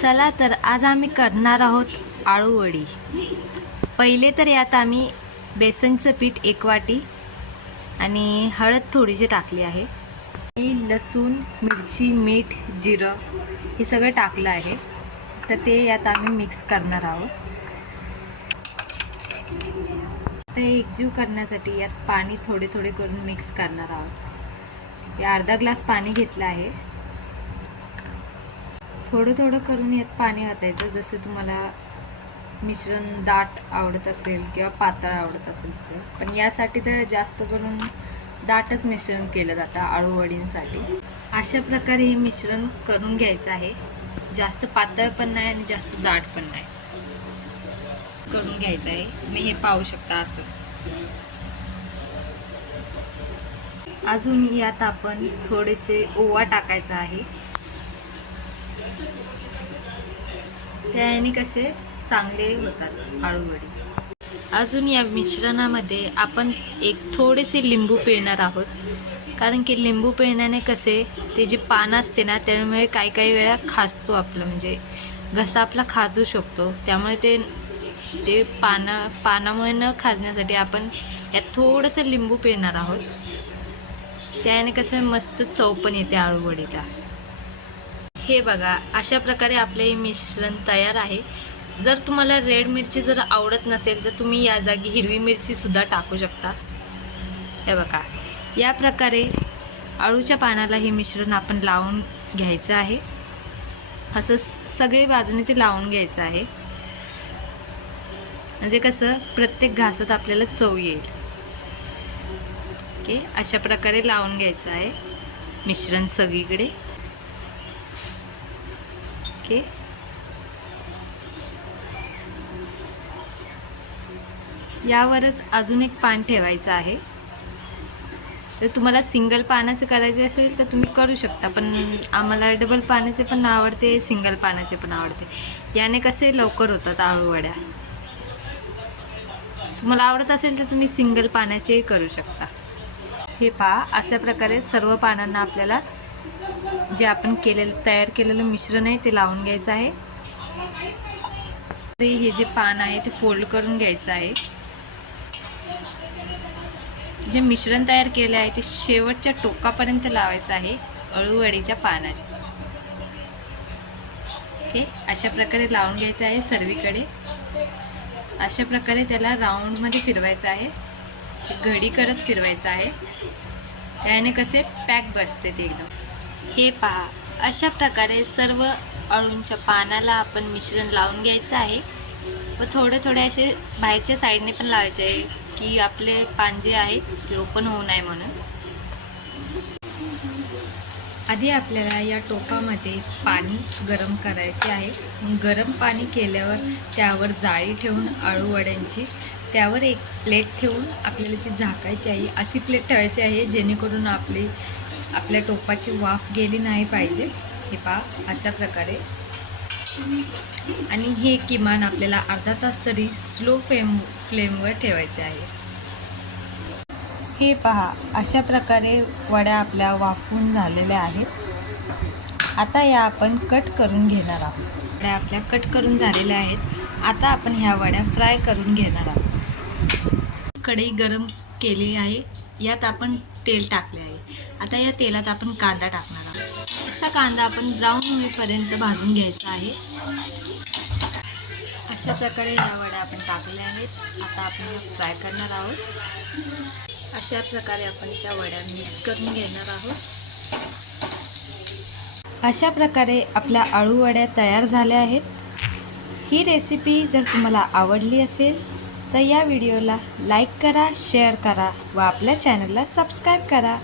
चला तर आज आम्ही करणार आहोत आळूवडी। पहिले तर यात आम्ही बेसनचं पीठ 1 वाटी आणि हळद थोडीशी टाकली आहे। लसूण, मिरची, मीठ, जिरं हे सगळं टाकलं आहे। तर ते यात आम्ही मिक्स करणार आहोत। ते एकजीव करण्यासाठी यात पाणी थोडे थोडे करून मिक्स करणार आहोत। या अर्धा ग्लास पाणी घेतलं आहे। थोडं थोडं करून यात पाणी ओतायचं, जसं तुम्हाला मिश्रण दाट आवडत असेल किंवा पातळ आवडत असेल तर। पण यासाठी तर जास्त करून दाटच मिश्रण केलं जातं आळूवडींसाठी। अशा प्रकारे हे मिश्रण करून घ्यायचं आहे। जास्त पातळ पण नाही आणि जास्त दाट पण नाही करून घ्यायचं आहे। तुम्ही हे पाहू शकता असं। अजून यात आपण थोडेसे ओवा टाकायचा आहे, त्याने कसे चांगले होतात आळूवडी। अजून या मिश्रणामध्ये आपण एक थोडेसे लिंबू पिळणार आहोत, कारण की लिंबू पिळण्याने कसे ते जे पान असते ना, त्यामुळे काही वेळा खाजतो आपलं, म्हणजे घसा आपला खाजू शकतो। त्यामुळे ते पानामुळे न खाजण्यासाठी आपण यात थोडंसं लिंबू पिळणार आहोत। त्याने कसं मस्त चव पण येते आळूवडीला। हे बघा, अशा प्रकारे आपले हे मिश्रण तयार आहे। जर तुम्हाला रेड मिरची जर आवडत नसेल तर तुम्ही या जागी हिरवी मिरची सुद्धा टाकू शकता। हे बघा, या प्रकारे आळूच्या पानाला हे मिश्रण आपण लावून घ्यायचं आहे। असं सगळे बाजूने ते लावून घ्यायचं आहे, म्हणजे कसं प्रत्येक घासात आपल्याला चव येईल। ओके, अशा प्रकारे लावून घ्यायचं आहे मिश्रण सगळीकडे। ओके, यावरच अजून एक पान ठेवायचं आहे। जर तुम्हाला सिंगल पानाचे करायचे असेल तर तुम्ही करू शकता, पण आम्हाला डबल पानाचे पण आवडते, सिंगल पानाचे पण आवडते। याने कसे लवकर होतात आळूवड्या। तुम्हाला आवडत असेल तर तुम्ही सिंगल पानाचेही करू शकता। हे पहा, अशा प्रकारे सर्व पानांना आपल्याला जे आपण तयार केलेलं मिश्रण आहे ते लावून घ्यायचं आहे। हे जे पान आहे ते फोल्ड करून घ्यायचं आहे। जे मिश्रण तयार केले आहे ते शेवटच्या टोकापर्यंत लावायचं आहे अळूवडीच्या पानाच्या। ओके, अशा प्रकारे लावून घ्यायचं आहे सर्वीकडे। अशा प्रकारे त्याला राऊंडमध्ये फिरवायचं आहे, घडी करत फिरवायचं आहे, त्याने कसे पॅक बसते ते एकदम। हे पहा, अशा प्रकारे सर्व अळूंच्या पानाला आपण मिश्रण लावून घ्यायचं आहे व थोडे थोडे असे बाहेरच्या साईडने पण लावायचे आहे, की आपले पान जे आहे ते ओपन होऊ नये म्हणून। आधी आपल्याला या टोपामध्ये पाणी गरम करायचे आहे। गरम पाणी केल्यावर त्यावर जाळी ठेवून आळूवड्यांची त्यावर एक प्लेट ठेवून आपल्याला ती झाकायची आहे। अशी प्लेट ठेवायची आहे जेणेकरून आपल्या टोपाची वाफ गेली नाही पाहिजे। हे पहा, अशा प्रकारे। आणि हे किमान आपल्याला अर्धा तास तरी स्लो फ्लेमवर ठेवायचे आहे। हे पहा, अशा प्रकारे वड्या आपल्या वाफवून झालेल्या आहेत। आता या आपण कट करून घेणार आहोत। वड्या आपल्या कट करून झालेल्या आहेत। आता आपण ह्या वड्या फ्राय करून घेणार आहोत। कढई गरम केली आहे, यात आपण तेल टाकले आहे। आता या तेलात आपण कांदा टाकणार आहोत। असा कांदा आपण ब्राऊन होईपर्यंत भाजून घ्यायचा आहे। अशा प्रकारे या वड्या आपण टाकल्या आहेत। आता आपण फ्राय करणार आहोत। अशा प्रकारे आपण त्या वड्या मिक्स करून घेणार आहोत। अशा प्रकारे आपल्या आळूवड्या तयार झाल्या आहेत। ही रेसिपी जर तुम्हाला आवडली असेल तर या व्हिडिओला लाईक करा, शेअर करा व आपल्या चॅनलला सबस्क्राईब करा।